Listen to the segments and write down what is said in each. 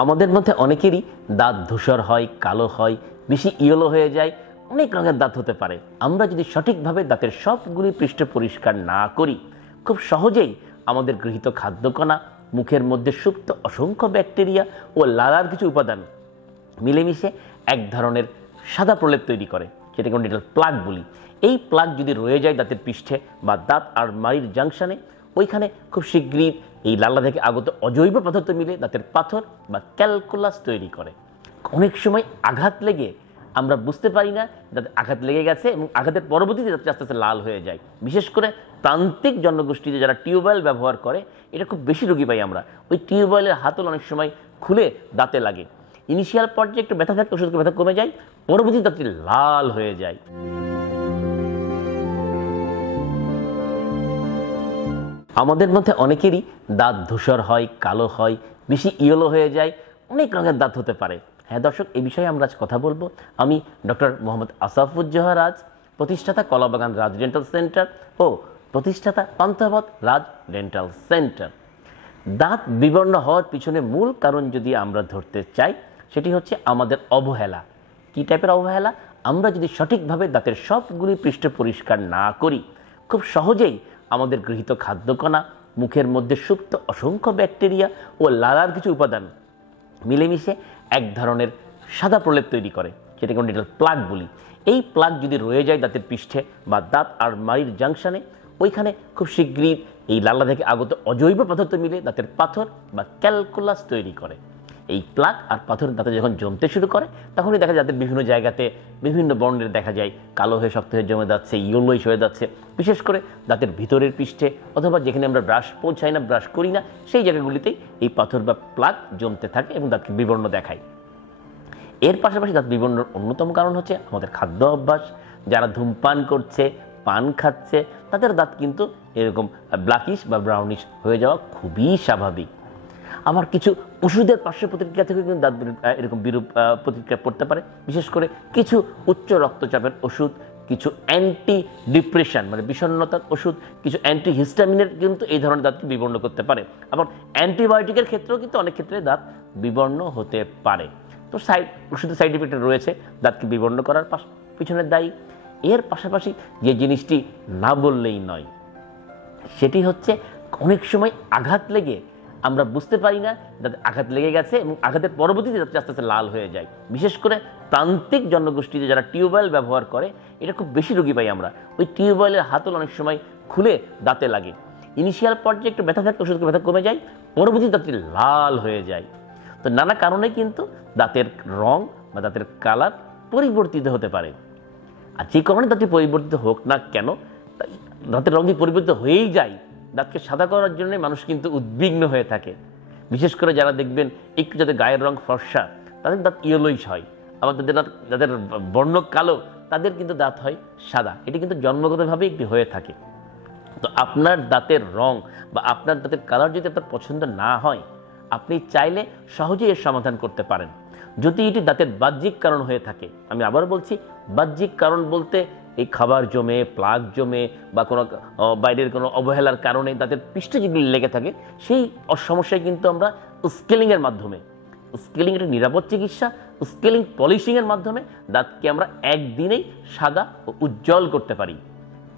আমাদের মধ্যে অনেকেরই দাঁত ধূসর হয়, কালো হয়, বেশি ইয়েলো হয়ে যায়, অনেক রঙের দাঁত হতে পারে। আমরা যদি সঠিকভাবে দাঁতের সবগুলি পৃষ্ঠ পরিষ্কার না করি, খুব সহজেই আমাদের গৃহীত খাদ্যকণা, মুখের মধ্যে সুপ্ত অসংখ্য ব্যাকটেরিয়া ও লালার কিছু উপাদান মিলেমিশে এক ধরনের সাদা প্রলেপ তৈরি করে, যেটাকে আমরা ডেন্টাল প্লাগ বলি। এই প্লাগ যদি রয়ে যায় দাঁতের পৃষ্ঠে বা দাঁত আর মাড়ির জাংশনে, ওইখানে খুব শীঘ্রই এই লালা থেকে আগত অজৈব পদার্থ মিলে দাঁতের পাথর বা ক্যালকুলাস তৈরি করে। অনেক সময় আঘাত লেগে আমরা বুঝতে পারি না দাঁতে আঘাত লেগে গেছে, এবং আঘাতের পরবর্তীতে দাঁতটা আস্তে আস্তে লাল হয়ে যায়। বিশেষ করে প্রান্তিক জনগোষ্ঠীতে যারা টিউবওয়েল ব্যবহার করে, এটা খুব বেশি রোগী পাই আমরা। ওই টিউবওয়েলের হাতল অনেক সময় খুলে দাঁতে লাগে। ইনিশিয়াল পর্যায়ে একটু ব্যথা থাকে, ওষুধ ব্যথা কমে যায়, পরবর্তীতে দাঁতটি লাল হয়ে যায়। আমাদের মধ্যে অনেকেরই দাঁত ধূসর হয়, কালো হয়, বেশি ইয়েলো হয়ে যায়, অনেক রঙের দাঁত হতে পারে। হ্যাঁ দর্শক, এই বিষয়ে আমরা আজ কথা বলবো। আমি ডক্টর মোহাম্মদ আসাফুজ্জোহা রাজ, প্রতিষ্ঠাতা কলাবাগান রাজ ডেন্টাল সেন্টার ও প্রতিষ্ঠাতা পান্থপথ রাজ ডেন্টাল সেন্টার। দাঁত বিবর্ণ হওয়ার পিছনে মূল কারণ যদি আমরা ধরতে চাই, সেটি হচ্ছে আমাদের অবহেলা। কী টাইপের অবহেলা? আমরা যদি সঠিকভাবে দাঁতের সবগুলি পৃষ্ঠ পরিষ্কার না করি, খুব সহজেই আমাদের গৃহীত খাদ্যকণা, মুখের মধ্যে সুপ্ত অসংখ্য ব্যাকটেরিয়া ও লালার কিছু উপাদান মিলেমিশে এক ধরনের সাদা প্রলেপ তৈরি করে, যেটাকে আমরা ডেন্টাল প্লাগ বলি। এই প্লাগ যদি রয়ে যায় দাঁতের পৃষ্ঠে বা দাঁত আর মাড়ির জাংশনে, ওইখানে খুব শীঘ্রই এই লালা থেকে আগত অজৈব পদার্থ মিলে দাঁতের পাথর বা ক্যালকুলাস তৈরি করে। এই প্লাগ আর পাথর দাঁতে যখন জমতে শুরু করে, তখনই দেখা যায় দাঁতের বিভিন্ন জায়গাতে বিভিন্ন বর্ণের দেখা যায়, কালো হয়ে শক্ত হয়ে জমে যাচ্ছে, ইয়েলোইশ হয়ে যাচ্ছে। বিশেষ করে দাঁতের ভিতরের পৃষ্ঠে অথবা যেখানে আমরা ব্রাশ পৌঁছাই না, ব্রাশ করি না, সেই জায়গাগুলিতেই এই পাথর বা প্লাগ জমতে থাকে এবং দাঁতকে বিবর্ণ দেখায়। এর পাশাপাশি দাঁত বিবর্ণের অন্যতম কারণ হচ্ছে আমাদের খাদ্য অভ্যাস। যারা ধূমপান করছে, পান খাচ্ছে, তাদের দাঁত কিন্তু এরকম ব্ল্যাকিশ বা ব্রাউনিশ হয়ে যাওয়া খুবই স্বাভাবিক। আবার কিছু ওষুধের পার্শ্ব প্রতিক্রিয়া থেকে কিন্তু দাঁত এরকম বিরূপ প্রতিক্রিয়া পড়তে পারে। বিশেষ করে কিছু উচ্চ রক্তচাপের ওষুধ, কিছু অ্যান্টি ডিপ্রেশন মানে বিষণ্ণতার ওষুধ, কিছু অ্যান্টি হিস্টামিনের কিন্তু এই ধরনের দাঁতকে বিবর্ণ করতে পারে। আবার অ্যান্টিবায়োটিকের ক্ষেত্রেও কিন্তু অনেক ক্ষেত্রে দাঁত বিবর্ণ হতে পারে। তো ওষুধের সাইড ইফেক্ট রয়েছে দাঁতকে বিবর্ণ করার পিছনের দায়ী। এর পাশাপাশি যে জিনিসটি না বললেই নয়, সেটি হচ্ছে অনেক সময় আঘাত লেগে আমরা বুঝতে পারি না দাঁতে আঘাত লেগে গেছে, এবং আঘাতের পরবর্তীতে দাঁতটা আস্তে আস্তে লাল হয়ে যায়। বিশেষ করে প্রান্তিক জনগোষ্ঠীতে যারা টিউবওয়েল ব্যবহার করে, এটা খুব বেশি রোগী পাই আমরা। ওই টিউবওয়েলের হাতল অনেক সময় খুলে দাঁতে লাগে। ইনিশিয়াল পর্যায়ে একটু ব্যথা থাকে, ওষুধ ব্যথা কমে যায়, পরবর্তীতে দাঁতটি লাল হয়ে যায়। তো নানা কারণে কিন্তু দাঁতের রং বা দাঁতের কালার পরিবর্তিত হতে পারে। আর যে কারণে দাঁতটি পরিবর্তিত হোক না কেন, দাঁতের রঙটি পরিবর্তিত হয়েই যায়। দাঁতকে সাদা করার জন্য মানুষ কিন্তু উদ্বিগ্ন হয়ে থাকে। বিশেষ করে যারা দেখবেন একটু যাদের গায়ের রং ফর্সা, তাদের দাঁত ইয়েলোইশ হয়। আবার যাদের বর্ণ কালো, তাদের কিন্তু দাঁত হয় সাদা। এটি কিন্তু জন্মগতভাবে একটি হয়ে থাকে। তো আপনার দাঁতের রং বা আপনার দাঁতের কালার যদি আপনার পছন্দ না হয়, আপনি চাইলে সহজেই এর সমাধান করতে পারেন। যদি এটি দাঁতের বাহ্যিক কারণ হয়ে থাকে, আমি আবার বলছি, বাহ্যিক কারণ বলতে এই খাবার জমে, প্লাগ জমে বা কোনো বাইরের কোনো অবহেলার কারণে দাঁতের পৃষ্ঠে যেগুলি লেগে থাকে, সেই সমস্যায় কিন্তু আমরা স্কেলিংয়ের মাধ্যমে, স্কেলিং একটা নিরাপদ চিকিৎসা, স্কেলিং পলিশিংয়ের মাধ্যমে দাঁতকে আমরা একদিনেই সাদা ও উজ্জ্বল করতে পারি।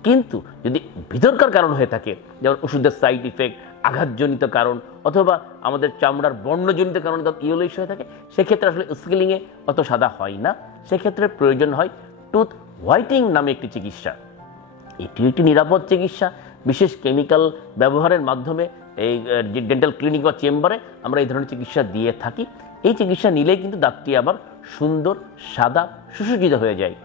কিন্তু যদি ভিতরকার কারণ হয়ে থাকে, যেমন ওষুধের সাইড ইফেক্ট, আঘাতজনিত কারণ, অথবা আমাদের চামড়ার বর্ণজনিত কারণে দাঁত ইয়েলোইশ হয়ে থাকে, সেক্ষেত্রে আসলে স্কেলিংয়ে অত সাদা হয় না। সেক্ষেত্রে প্রয়োজন হয় টুথ হোয়াইটিং নামে একটি চিকিৎসা। এটি একটি নিরাপদ চিকিৎসা। বিশেষ কেমিক্যাল ব্যবহারের মাধ্যমে এই ডেন্টাল ক্লিনিক বা চেম্বারে আমরা এই ধরনের চিকিৎসা দিয়ে থাকি। এই চিকিৎসা নিলেই কিন্তু দাঁতটি আবার সুন্দর, সাদা, সুসজ্জিত হয়ে যায়।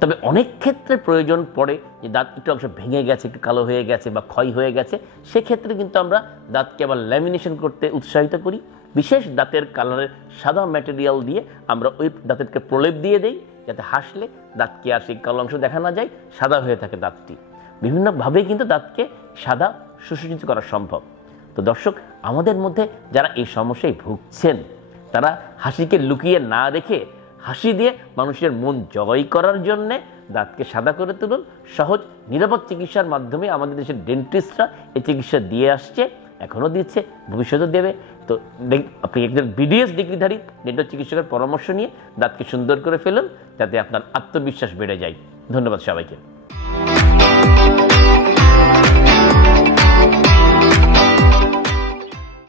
তবে অনেক ক্ষেত্রে প্রয়োজন পড়ে যে দাঁত একটু অংশ ভেঙে গেছে, একটু কালো হয়ে গেছে বা ক্ষয় হয়ে গেছে, সেক্ষেত্রে কিন্তু আমরা দাঁতকে আবার ল্যামিনেশন করতে উৎসাহিত করি। বিশেষ দাঁতের কালারের সাদা ম্যাটেরিয়াল দিয়ে আমরা ওই দাঁতেরকে প্রলেপ দিয়ে দেই, যাতে হাসলে দাঁতকে আর সেই কালো অংশ দেখা না যায়, সাদা হয়ে থাকে দাঁতটি। বিভিন্নভাবেই কিন্তু দাঁতকে সাদা, সুসজ্জিত করা সম্ভব। তো দর্শক, আমাদের মধ্যে যারা এই সমস্যায় ভুগছেন, তারা হাসিকে লুকিয়ে না রেখে হাসি দিয়ে মানুষের মন জয় করার জন্যে দাঁতকে সাদা করে তুলুন। সহজ নিরাপদ চিকিৎসার মাধ্যমে আমাদের দেশের ডেন্টিস্টরা এই চিকিৎসা দিয়ে আসছে এখনও দিচ্ছে, ভবিষ্যতেও দেবে। তো আপনি একজন বিডিএস ডিগ্রিধারী ডেন্টাল চিকিৎসকের পরামর্শ নিয়ে দাঁতকে সুন্দর করে ফেলুন, যাতে আপনার আত্মবিশ্বাস বেড়ে যায়। ধন্যবাদ সবাইকে।